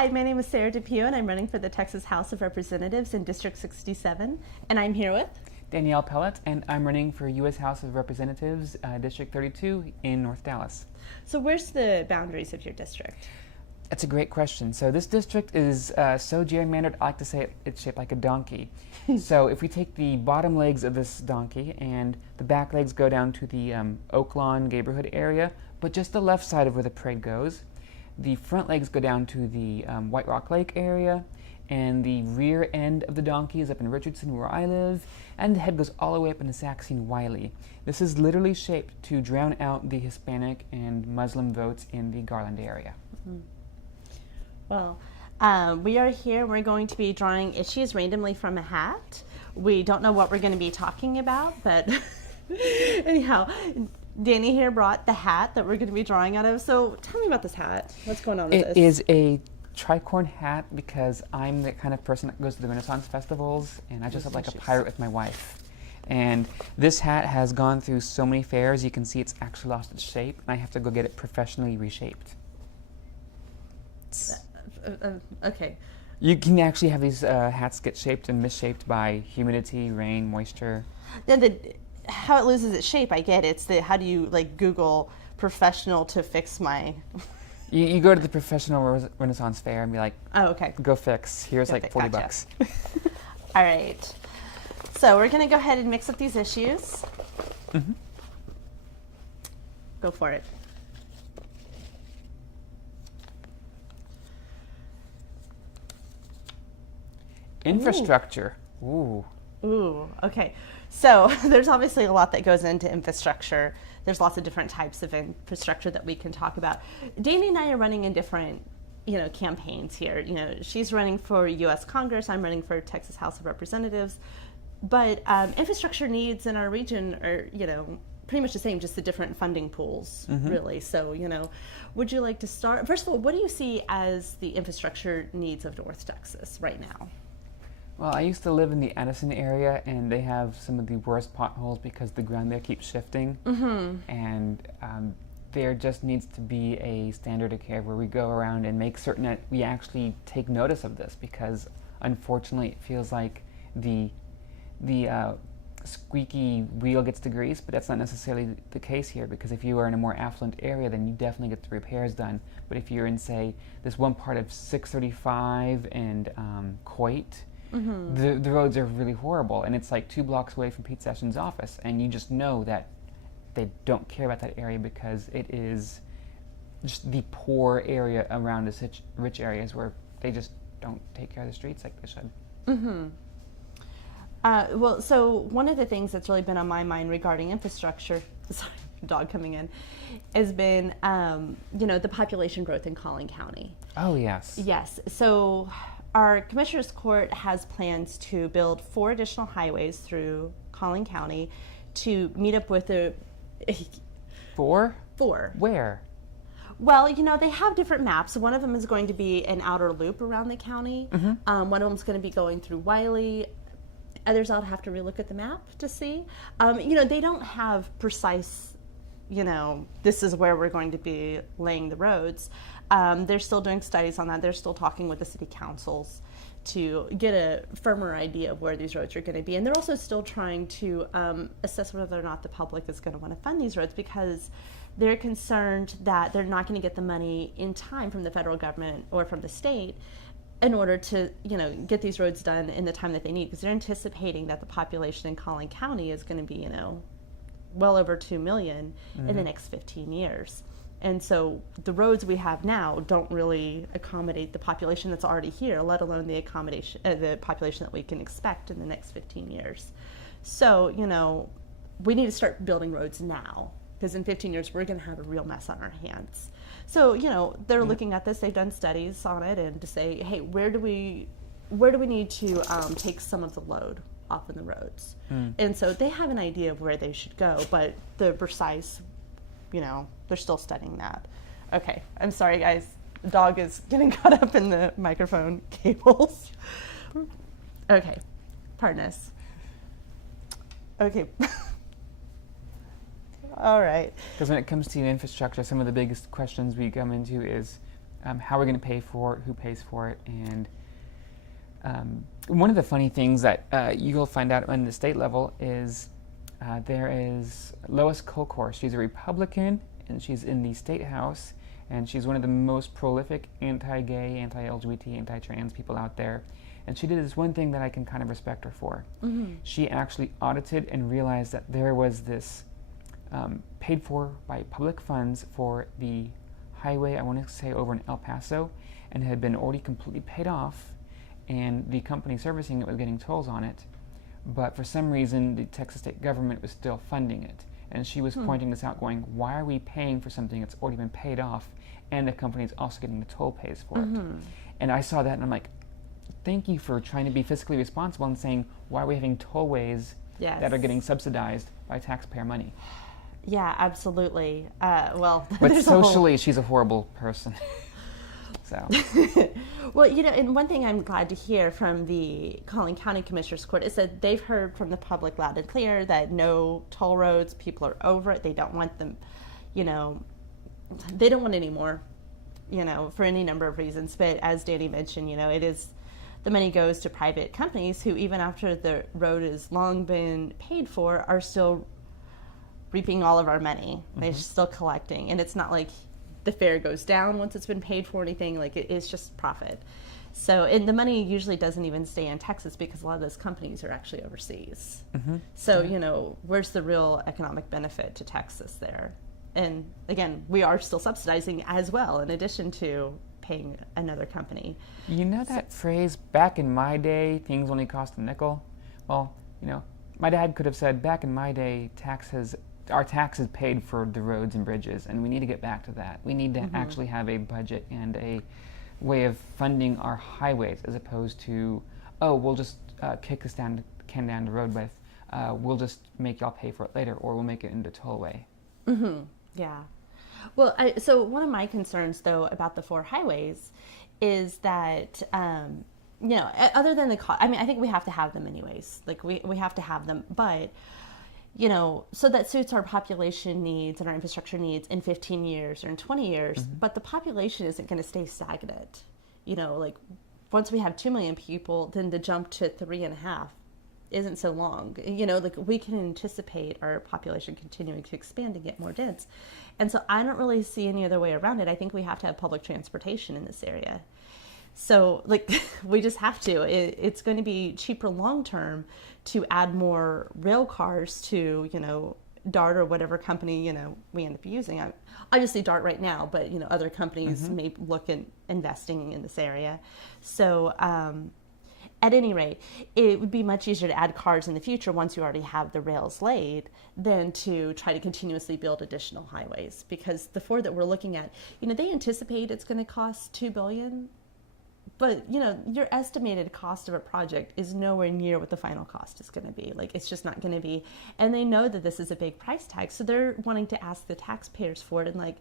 Hi, my name is Sarah Depew, and I'm running for the Texas House of Representatives in District 67. And I'm here with Danielle Pellett, and I'm running for U.S. House of Representatives, District 32 in North Dallas. So where's the boundaries of your district? That's a great question. So this district is so gerrymandered, I like to say it's shaped like a donkey. So if we take the bottom legs of this donkey and the back legs go down to the Oak Lawn neighborhood area, but just the left side of where the parade goes. The front legs go down to the White Rock Lake area, and the rear end of the donkey is up in Richardson where I live, and the head goes all the way up into Saxene-Wiley. This is literally shaped to drown out the Hispanic and Muslim votes in the Garland area. Mm-hmm. Well, we are here. We're going to be drawing issues randomly from a hat. We don't know what we're going to be talking about, but anyhow, Danny here brought the hat that we're going to be drawing out of. So tell me about this hat. What's going on with this? It is a tricorn hat because I'm the kind of person that goes to the Renaissance festivals, and I just look like a pirate with my wife. And this hat has gone through so many fairs. You can see it's actually lost its shape, and I have to go get it professionally reshaped. Okay. You can actually have these hats get shaped and misshaped by humidity, rain, moisture. How it loses its shape, I get it. It's how do you like Google professional to fix my... You go to the professional Renaissance fair and be like, oh, okay. Go fix. Here's like 40 gotcha. bucks. All right. So we're going to go ahead and mix up these issues. Mm-hmm. Go for it. Infrastructure. Ooh. Ooh, okay. So there's obviously a lot that goes into infrastructure. There's lots of different types of infrastructure that we can talk about. Danny and I are running in different, campaigns here. She's running for U.S. Congress. I'm running for Texas House of Representatives. But infrastructure needs in our region are, pretty much the same, just the different funding pools, really. So, would you like to start? First of all, what do you see as the infrastructure needs of North Texas right now? Well, I used to live in the Addison area, and they have some of the worst potholes because the ground there keeps shifting. Mm-hmm. And there just needs to be a standard of care where we go around and make certain that we actually take notice of this, because unfortunately it feels like the squeaky wheel gets the grease, but that's not necessarily the case here, because if you are in a more affluent area, then you definitely get the repairs done. But if you're in, say, this one part of 635 and Coit, mm-hmm. the roads are really horrible, and it's like 2 blocks away from Pete Sessions' office, and you just know that they don't care about that area because it is just the poor area around the rich areas where they just don't take care of the streets like they should. Mm-hmm. Well, so one of the things that's really been on my mind regarding infrastructure, sorry, dog coming in, has been, the population growth in Collin County. Oh, yes. Yes. So our Commissioner's Court has plans to build 4 additional highways through Collin County to meet up with the... 4? 4. Where? Well, they have different maps. One of them is going to be an outer loop around the county. Mm-hmm. One of them is going to be going through Wiley. Others I'll have to relook at the map to see. They don't have precise, this is where we're going to be laying the roads. They're still doing studies on that. They're still talking with the city councils to get a firmer idea of where these roads are going to be. And they're also still trying to assess whether or not the public is going to want to fund these roads, because they're concerned that they're not going to get the money in time from the federal government or from the state in order to, get these roads done in the time that they need, because they're anticipating that the population in Collin County is going to be, well over 2 million in the next 15 years. And so the roads we have now don't really accommodate the population that's already here, let alone the population that we can expect in the next 15 years. So, we need to start building roads now, because in 15 years we're going to have a real mess on our hands. So, they're looking at this, they've done studies on it, and to say, hey, where do we need to take some of the load off of the roads? And so they have an idea of where they should go, but the precise, they're still studying that. Okay, I'm sorry, guys. The dog is getting caught up in the microphone cables. Okay, pardon us. Okay. All right. Because when it comes to infrastructure, some of the biggest questions we come into is, how we're going to pay for it, who pays for it, and one of the funny things that you'll find out on the state level is there is Lois Kolkhorst. She's a Republican, and she's in the state house, and she's one of the most prolific anti-gay, anti-LGBT, anti-trans people out there. And she did this one thing that I can kind of respect her for. Mm-hmm. She actually audited and realized that there was this paid for by public funds for the highway, I want to say over in El Paso, and had been already completely paid off, and the company servicing it was getting tolls on it. But for some reason, the Texas state government was still funding it. And she was pointing this out, going, why are we paying for something that's already been paid off, and the company is also getting the toll pays for it? And I saw that, and I'm like, thank you for trying to be fiscally responsible and saying, why are we having tollways that are getting subsidized by taxpayer money? Yeah, absolutely. Well, but socially, she's a horrible person. So. Well, and one thing I'm glad to hear from the Collin County Commissioners Court is that they've heard from the public loud and clear that no toll roads, people are over it. They don't want them, they don't want any more, for any number of reasons. But as Danny mentioned, it is, the money goes to private companies who, even after the road has long been paid for, are still reaping all of our money. They're still collecting. And it's not like the fare goes down once it's been paid for or anything. Like, it's just profit. So, and the money usually doesn't even stay in Texas because a lot of those companies are actually overseas. So, where's the real economic benefit to Texas there? And again, we are still subsidizing as well, in addition to paying another company. That phrase, back in my day, things only cost a nickel? Well, my dad could have said, back in my day, our taxes paid for the roads and bridges, and we need to get back to that. We need to actually have a budget and a way of funding our highways, as opposed to, we'll just kick this can down the road with, we'll just make y'all pay for it later, or we'll make it into tollway. Yeah. Well, so one of my concerns, though, about the 4 highways is that, other than the cost, I think we have to have them anyways. Like, we have to have them, but so that suits our population needs and our infrastructure needs in 15 years or in 20 years, but the population isn't going to stay stagnant. Like, once we have 2 million people, then the jump to 3.5 isn't so long. Like, we can anticipate our population continuing to expand and get more dense. And so I don't really see any other way around it. I think we have to have public transportation in this area. So, like, we just have to. It's going to be cheaper long term to add more rail cars to, DART or whatever company, we end up using. Obviously DART right now, but, other companies may look at investing in this area. So, at any rate, it would be much easier to add cars in the future once you already have the rails laid than to try to continuously build additional highways. Because the 4 that we're looking at, they anticipate it's going to cost $2 billion. But, your estimated cost of a project is nowhere near what the final cost is going to be. Like, it's just not going to be. And they know that this is a big price tag. So they're wanting to ask the taxpayers for it. And like,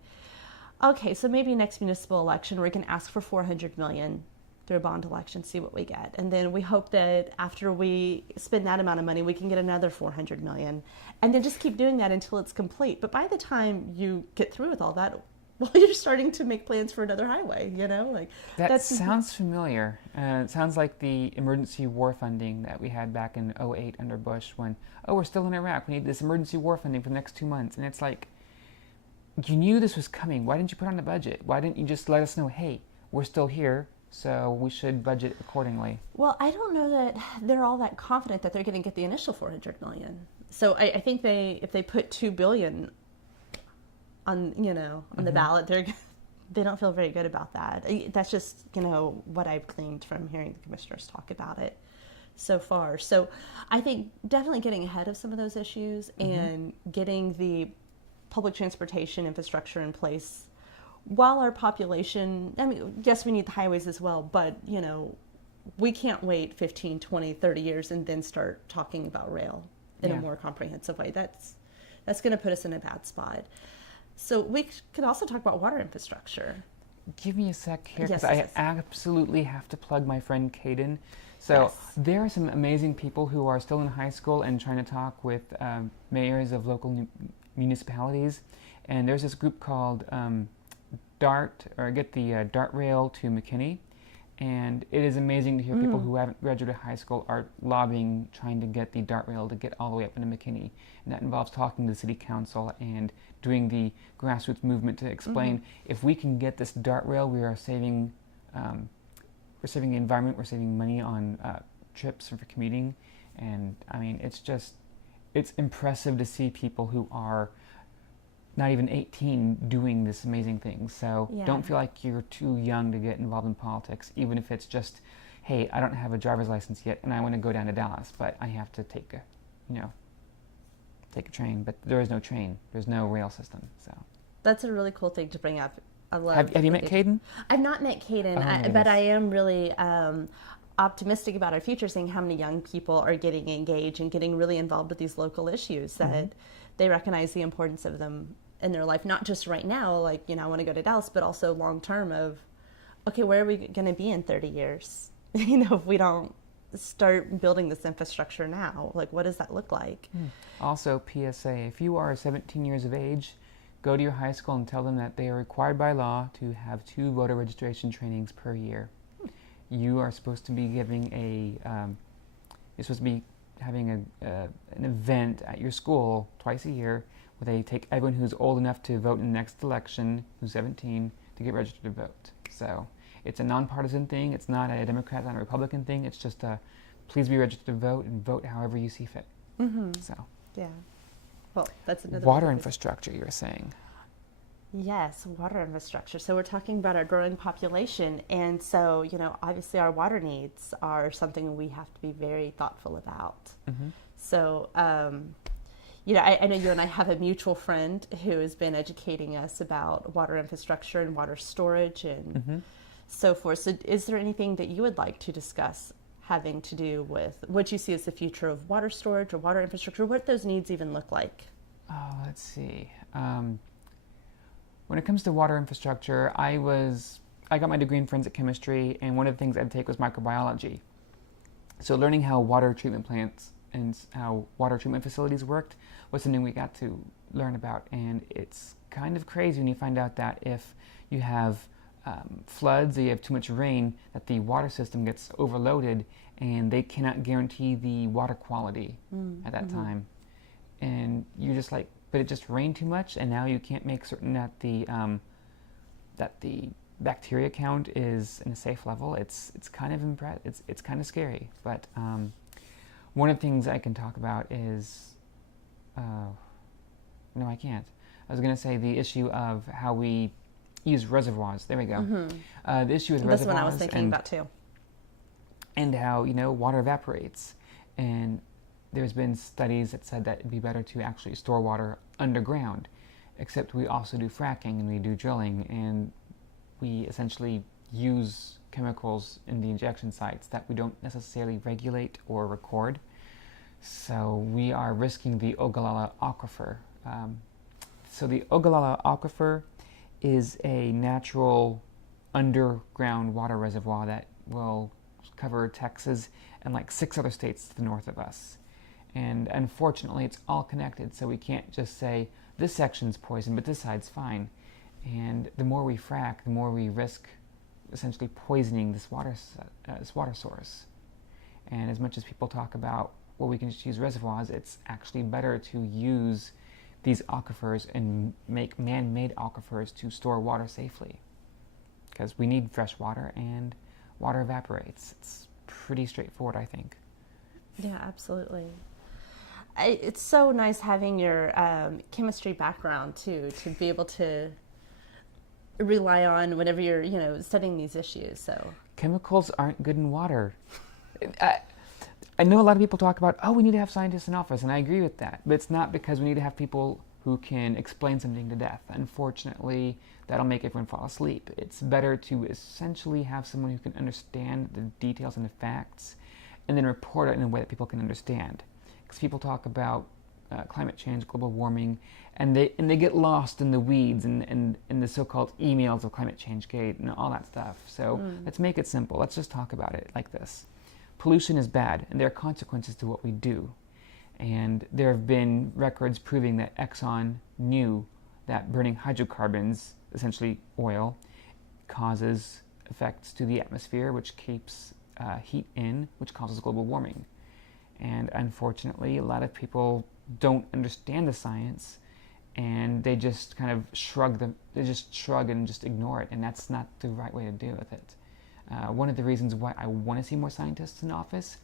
okay, so maybe next municipal election, we can ask for $400 million through a bond election, see what we get. And then we hope that after we spend that amount of money, we can get another $400 million. And then just keep doing that until it's complete. But by the time you get through with all that, well, you're starting to make plans for another highway, like that sounds familiar. It sounds like the emergency war funding that we had back in 2008 under Bush when, we're still in Iraq. We need this emergency war funding for the next 2 months. And it's like, you knew this was coming. Why didn't you put it on the budget? Why didn't you just let us know, hey, we're still here, so we should budget accordingly? Well, I don't know that they're all that confident that they're going to get the initial $400 million. So I think if they put $2 billion on the ballot, they don't feel very good about that. That's just what I've gleaned from hearing the commissioners talk about it so far. So I think definitely getting ahead of some of those issues and getting the public transportation infrastructure in place while our population, yes, we need the highways as well, but we can't wait 15, 20, 30 years and then start talking about rail in a more comprehensive way. That's going to put us in a bad spot. So we could also talk about water infrastructure. Give me a sec here, because I absolutely have to plug my friend Caden. So there are some amazing people who are still in high school and trying to talk with mayors of local municipalities. And there's this group called DART rail to McKinney, and it is amazing to hear people who haven't graduated high school are lobbying, trying to get the DART rail to get all the way up into McKinney, and that involves talking to the city council and doing the grassroots movement to explain if we can get this DART rail, we are saving the environment, we're saving money on trips and for commuting, and I mean it's impressive to see people who are not even 18 doing this amazing thing. So don't feel like you're too young to get involved in politics, even if it's just, hey, I don't have a driver's license yet and I want to go down to Dallas, but I have to take a train. But there is no train. There's no rail system. So that's a really cool thing to bring up. I love. Have you met Caden? I've not met Caden, but I am really optimistic about our future, seeing how many young people are getting engaged and getting really involved with these local issues, that they recognize the importance of them in their life, not just right now, like, I want to go to Dallas, but also long term of, okay, where are we going to be in 30 years? If we don't start building this infrastructure now, like, what does that look like? Also, PSA, if you are 17 years of age, go to your high school and tell them that they are required by law to have 2 voter registration trainings per year. You are supposed to be giving you're supposed to be having an event at your school twice a year where they take everyone who's old enough to vote in the next election, who's 17, to get registered to vote. So it's a nonpartisan thing. It's not a Democrat, not a Republican thing. It's just please be registered to vote and vote however you see fit. So yeah, well, that's another water infrastructure. You're saying. Yes, water infrastructure. So we're talking about our growing population, and so obviously our water needs are something we have to be very thoughtful about. So I know you and I have a mutual friend who has been educating us about water infrastructure and water storage and so forth. So is there anything that you would like to discuss having to do with what you see as the future of water storage or water infrastructure, what those needs even look like? Oh, let's see. When it comes to water infrastructure, I got my degree in forensic chemistry, and one of the things I'd take was microbiology. So learning how water treatment plants and how water treatment facilities worked was something we got to learn about, and it's kind of crazy when you find out that if you have floods or you have too much rain, that the water system gets overloaded and they cannot guarantee the water quality at that time. And you're just like, but it just rained too much, and now you can't make certain that the bacteria count is in a safe level. It's kind of it's kind of scary. But one of the things I can talk about is no, I can't. I was going to say the issue of how we use reservoirs. There we go. The issue with reservoirs. That's what I was thinking about too. And how water evaporates, and there's been studies that said that it'd be better to actually store water underground, except we also do fracking and we do drilling, and we essentially use chemicals in the injection sites that we don't necessarily regulate or record. So we are risking the Ogallala Aquifer. So the Ogallala Aquifer is a natural underground water reservoir that will cover Texas and like 6 other states to the north of us. And unfortunately, it's all connected, so we can't just say, this section's poison, but this side's fine. And the more we frack, the more we risk essentially poisoning this water source. And as much as people talk about, well, we can just use reservoirs, it's actually better to use these aquifers and make man-made aquifers to store water safely. Because we need fresh water, and water evaporates. It's pretty straightforward, I think. Yeah, absolutely. It's so nice having your chemistry background too, to be able to rely on whenever you're studying these issues. So chemicals aren't good in water. I know a lot of people talk about, we need to have scientists in office, and I agree with that. But it's not because we need to have people who can explain something to death. Unfortunately, that'll make everyone fall asleep. It's better to essentially have someone who can understand the details and the facts, and then report it in a way that people can understand. Because people talk about climate change, global warming, and they get lost in the weeds and the so-called emails of Climate Change Gate and all that stuff. So let's make it simple. Let's just talk about it like this. Pollution is bad, and there are consequences to what we do. And there have been records proving that Exxon knew that burning hydrocarbons essentially oil, causes effects to the atmosphere, which keeps heat in, which causes global warming. And unfortunately, a lot of people don't understand the science, and they just kind of shrug and just ignore it, and that's not the right way to deal with it. One of the reasons why I want to see more scientists in office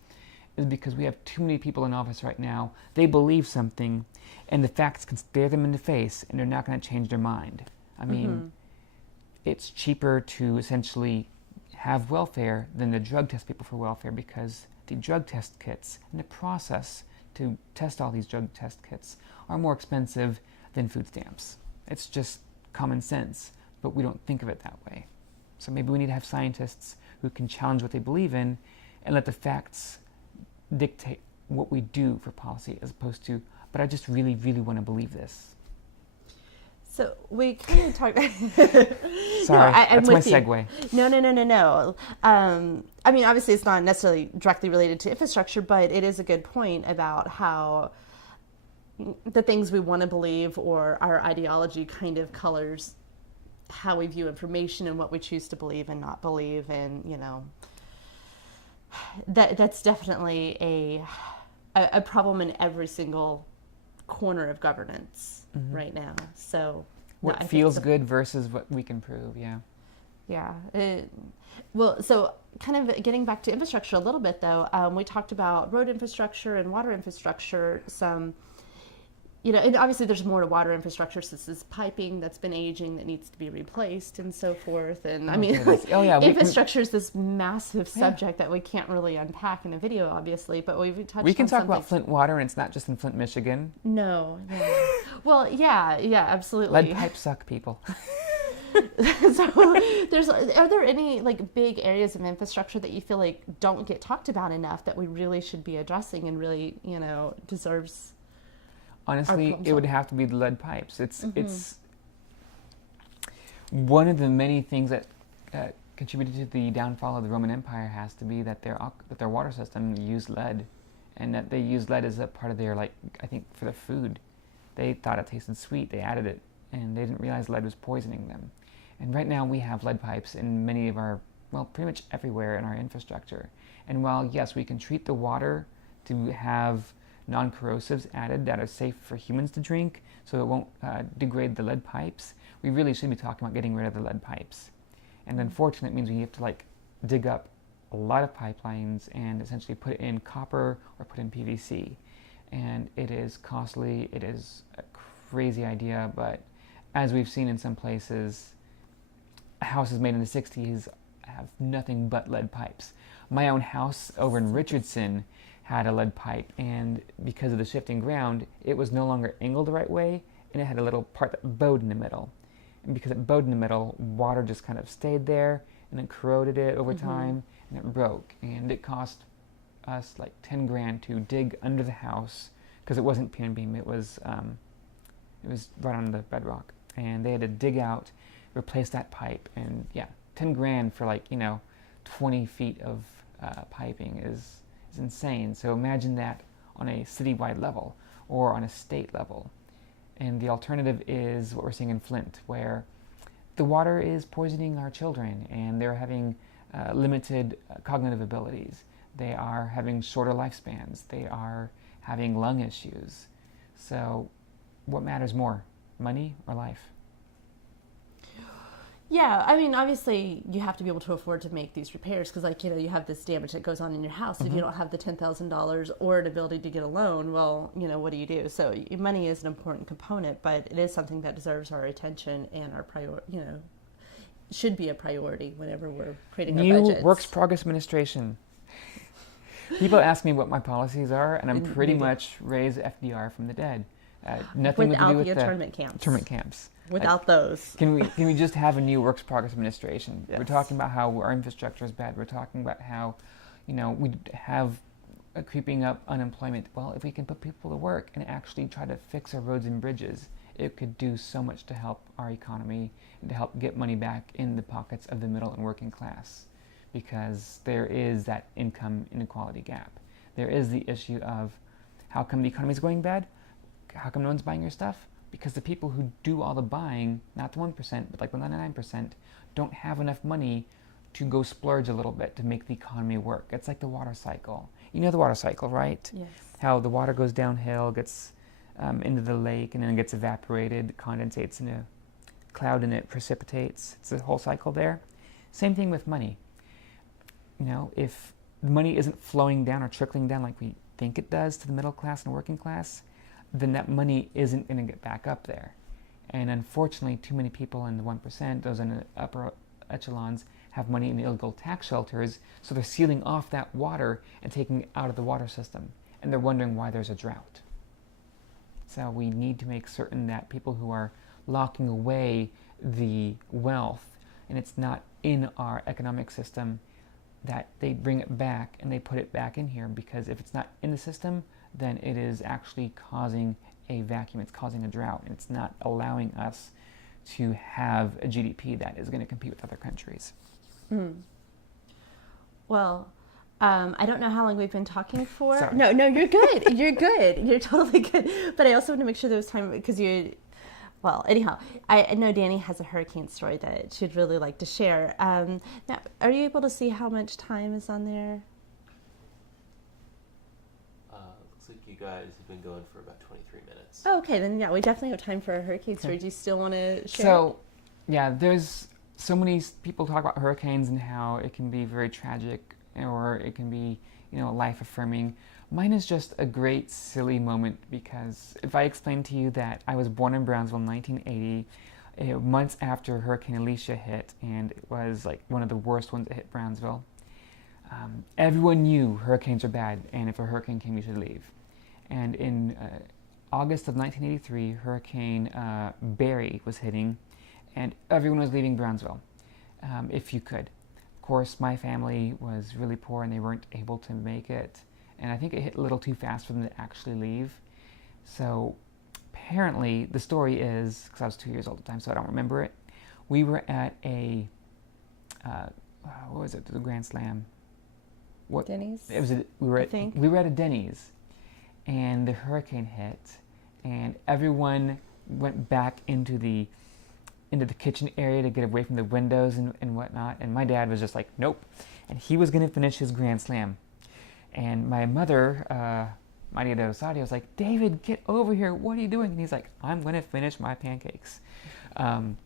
is because we have too many people in office right now. They believe something, and the facts can stare them in the face, and they're not going to change their mind. I mean, it's cheaper to essentially have welfare than to drug test people for welfare, because the drug test kits and the process to test all these drug test kits are more expensive than food stamps. It's just common sense, but we don't think of it that way. So maybe we need to have scientists who can challenge what they believe in and let the facts dictate what we do for policy, as opposed to, but I just really, really want to believe this. So we kind of talked. Sorry, that's my segue. No. I mean, obviously, it's not necessarily directly related to infrastructure, but it is a good point about how the things we want to believe or our ideology kind of colors how we view information and what we choose to believe and not believe, and that's definitely a problem in every single corner of governance right now. So what feels good versus what we can prove. Yeah. Well, so kind of getting back to infrastructure a little bit, though, we talked about road infrastructure and water infrastructure some. And obviously there's more to water infrastructure, since this piping that's been aging that needs to be replaced and so forth. And infrastructure is this massive subject that we can't really unpack in a video, obviously, but we touched on We can talk about Flint water, and it's not just in Flint, Michigan. No. Well, yeah, absolutely. Lead pipes suck, people. So are there any big areas of infrastructure that you feel like don't get talked about enough that we really should be addressing and really, deserves? Honestly, it would have to be the lead pipes. It's one of the many things that contributed to the downfall of the Roman Empire has to be that their water system used lead, and that they used lead as a part of their, I think, for the food. They thought it tasted sweet. They added it, and they didn't realize lead was poisoning them. And right now we have lead pipes in many of our, pretty much everywhere in our infrastructure. And while, yes, we can treat the water to have non-corrosives added that are safe for humans to drink, so it won't degrade the lead pipes, we really should be talking about getting rid of the lead pipes. And unfortunately, it means we have to dig up a lot of pipelines and essentially put in copper or put in PVC. And it is costly, it is a crazy idea, but as we've seen in some places, houses made in the 60s have nothing but lead pipes. My own house over in Richardson had a lead pipe, and because of the shifting ground, it was no longer angled the right way, and it had a little part that bowed in the middle. And because it bowed in the middle, water just kind of stayed there, and it corroded it over time, and it broke. And it cost us $10,000 to dig under the house, because it wasn't pier and beam, it was right on the bedrock. And they had to dig out, replace that pipe, and $10,000 for 20 feet of piping is insane. So imagine that on a citywide level or on a state level. And the alternative is what we're seeing in Flint, where the water is poisoning our children, and they're having limited cognitive abilities. They are having shorter lifespans. They are having lung issues. So what matters more, money or life? Yeah, I mean, obviously, you have to be able to afford to make these repairs, because, you have this damage that goes on in your house. If you don't have the $10,000 or an ability to get a loan, well, what do you do? So money is an important component, but it is something that deserves our attention and our should be a priority whenever we're creating our budgets. New Works Progress Administration. People ask me what my policies are, and I'm pretty much raise FDR from the dead. Nothing without to do with the internment camps. Internment camps. Without those. Can we just have a new Works Progress Administration? Yes. We're talking about how our infrastructure is bad. We're talking about how, we have a creeping up unemployment. Well, if we can put people to work and actually try to fix our roads and bridges, it could do so much to help our economy and to help get money back in the pockets of the middle and working class, because there is that income inequality gap. There is the issue of, how come the economy is going bad? How come no one's buying your stuff? because the people who do all the buying, not the 1%, but like the 99%, don't have enough money to go splurge a little bit to make the economy work. It's like the water cycle. You know the water cycle, right? Yes. How the water goes downhill, gets into the lake, and then it gets evaporated, condensates in a cloud, and it precipitates. It's a whole cycle there. Same thing with money. You know, if the money isn't flowing down or trickling down like we think it does to the middle class and working class, then that money isn't going to get back up there. And unfortunately, too many people in the 1%, those in the upper echelons, have money in illegal tax shelters, so they're sealing off that water and taking it out of the water system. And they're wondering why there's a drought. So we need to make certain that people who are locking away the wealth, and it's not in our economic system, that they bring it back and they put it back in here, because if it's not in the system, then it is actually causing a vacuum, it's causing a drought, and it's not allowing us to have a GDP that is going to compete with other countries. Well, I don't know how long we've been talking for. Sorry. No, you're good. You're good. You're totally good. But I also want to make sure there was time, because well, anyhow, I know Danny has a hurricane story that she'd really like to share. Now, are you able to see how much time is on there? Looks like you guys have been going for about 23 minutes. Oh, okay, then yeah, we definitely have time for a hurricane story. Do you still want to share? So, yeah, there's so many people talk about hurricanes and how it can be very tragic, or it can be, life-affirming. Mine is just a great, silly moment, because if I explain to you that I was born in Brownsville in 1980, months after Hurricane Alicia hit, and it was like one of the worst ones that hit Brownsville, everyone knew hurricanes are bad, and if a hurricane came, you should leave. And in August of 1983, Hurricane Barry was hitting, and everyone was leaving Brownsville, if you could. Of course, my family was really poor, and they weren't able to make it. And I think it hit a little too fast for them to actually leave. So apparently, the story is, because I was 2 years old at the time, so I don't remember it, we were at a, what was it, the Grand Slam? Denny's? We were at a Denny's, and the hurricane hit, and everyone went back into the kitchen area to get away from the windows and whatnot, and my dad was just like, nope, and he was going to finish his Grand Slam. And my mother, Maria de Rosario, was like, David, get over here, what are you doing? And he's like, I'm going to finish my pancakes. And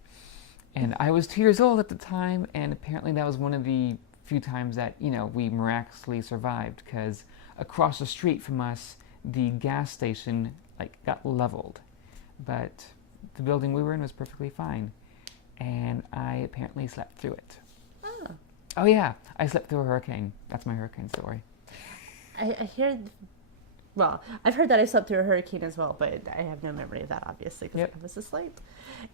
I was 2 years old at the time, and apparently that was one of the few times that, we miraculously survived, because across the street from us, the gas station, got leveled. But the building we were in was perfectly fine, and I apparently slept through it. Oh yeah, I slept through a hurricane. That's my hurricane story. I hear, well, I've heard that I slept through a hurricane as well, but I have no memory of that, obviously, because I was asleep.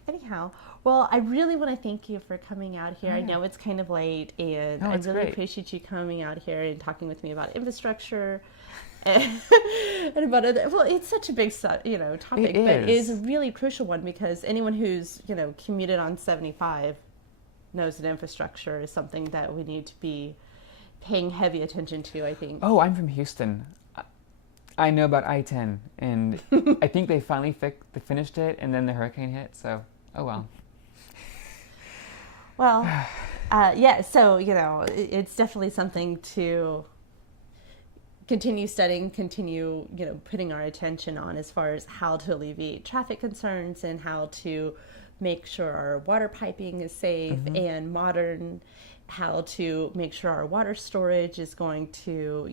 Anyhow, well, I really want to thank you for coming out here. I know it's kind of late, and I really appreciate you coming out here and talking with me about infrastructure and about other. Well, it's such a big, topic, but it is a really crucial one, because anyone who's, commuted on 75 knows that infrastructure is something that we need to be paying heavy attention to, I think. Oh, I'm from Houston. I know about I-10, and I think they finally finished it, and then the hurricane hit, so, oh well. Well, yeah, so, it's definitely something to continue studying, continue, putting our attention on, as far as how to alleviate traffic concerns and how to make sure our water piping is safe and modern, how to make sure our water storage is going to,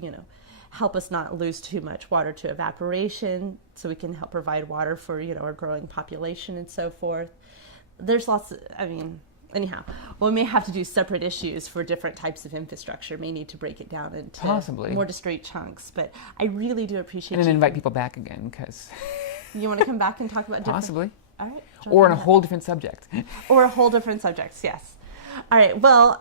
help us not lose too much water to evaporation, so we can help provide water for, our growing population and so forth. There's lots of, anyhow, we may have to do separate issues for different types of infrastructure. May need to break it down into possibly more discrete chunks, but I really do appreciate and then invite people back again, because you want to come back and talk about different... Possibly. All right. Or on a whole different subject. Or a whole different subjects, yes. All right, well,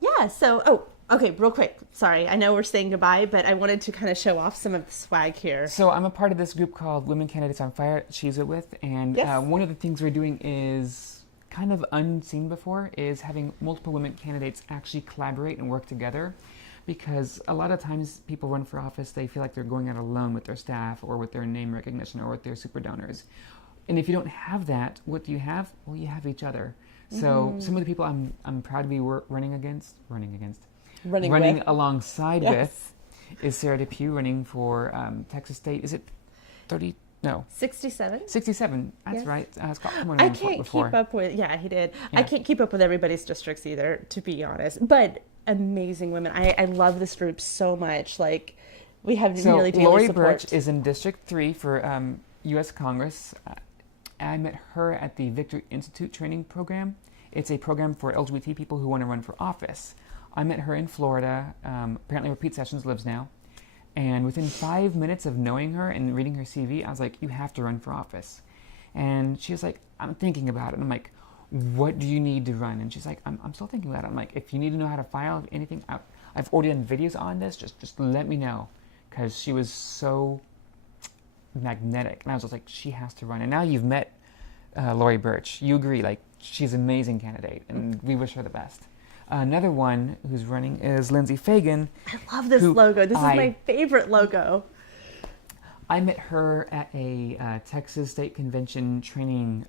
yeah, so, okay, real quick. Sorry, I know we're saying goodbye, but I wanted to kind of show off some of the swag here. So I'm a part of this group called Women Candidates on Fire, she's it with, and one of the things we're doing is kind of unseen before, is having multiple women candidates actually collaborate and work together, because a lot of times people run for office, they feel like they're going out alone with their staff or with their name recognition or with their super donors. And if you don't have that, what do you have? Well, you have each other. So some of the people I'm proud to be running alongside with is Sarah Depew, running for Texas State. Is it 30? No. 67. 67. That's Yes. right. I can't keep up with, yeah, he did. Yeah. I can't keep up with everybody's districts either, to be honest. But amazing women. I love this group so much. Like, we have nearly daily Lori support. Birch is in District 3 for U.S. Congress. I met her at the Victory Institute training program. It's a program for LGBT people who want to run for office. I met her in Florida, apparently where Pete Sessions lives now. And within 5 minutes of knowing her and reading her CV, I was like, you have to run for office. And she was like, I'm thinking about it. And I'm like, what do you need to run? And she's like, I'm still thinking about it. I'm like, if you need to know how to file anything, I've already done videos on this. Just let me know. Because she was so magnetic. And I was just like, she has to run. And now you've met Lori Birch. You agree, like, she's an amazing candidate. And we wish her the best. Another one who's running is Lindsay Fagan. I love this logo. This is my favorite logo. I met her at a Texas State Convention training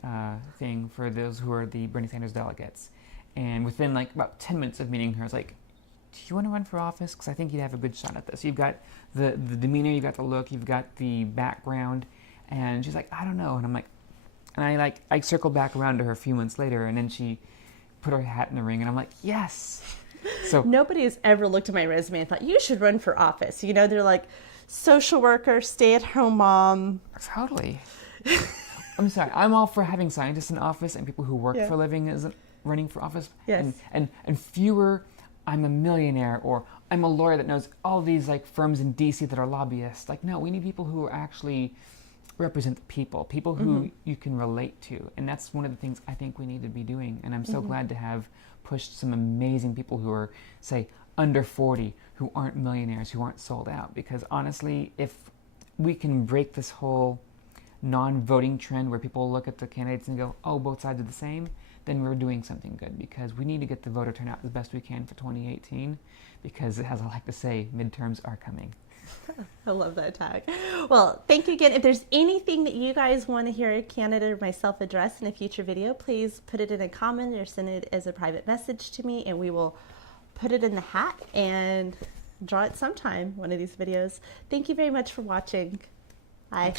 thing for those who are the Bernie Sanders delegates. And within like about 10 minutes of meeting her, I was like, do you want to run for office? Because I think you'd have a good shot at this. You've got the demeanor, you've got the look, you've got the background. And she's like, I don't know. And I'm like, and I circled back around to her a few months later, and then she put her hat in the ring, and I'm like, yes. So nobody has ever looked at my resume and thought, you should run for office. You know, they're like, social worker, stay-at-home mom. Totally. I'm sorry. I'm all for having scientists in office and people who work for a living as running for office. Yes. And fewer, I'm a millionaire, or I'm a lawyer that knows all these like firms in DC that are lobbyists. Like, no, we need people who actually represent the people who you can relate to. And that's one of the things I think we need to be doing. And I'm so glad to have pushed some amazing people who are, say, under 40, who aren't millionaires, who aren't sold out. Because honestly, if we can break this whole non-voting trend where people look at the candidates and go, oh, both sides are the same, then we're doing something good. Because we need to get the voter turnout as best we can for 2018. Because, as I like to say, midterms are coming. I love that tag. Well, thank you again. If there's anything that you guys want to hear a candidate or myself address in a future video, please put it in a comment or send it as a private message to me, and we will put it in the hat and draw it sometime, one of these videos. Thank you very much for watching. Bye.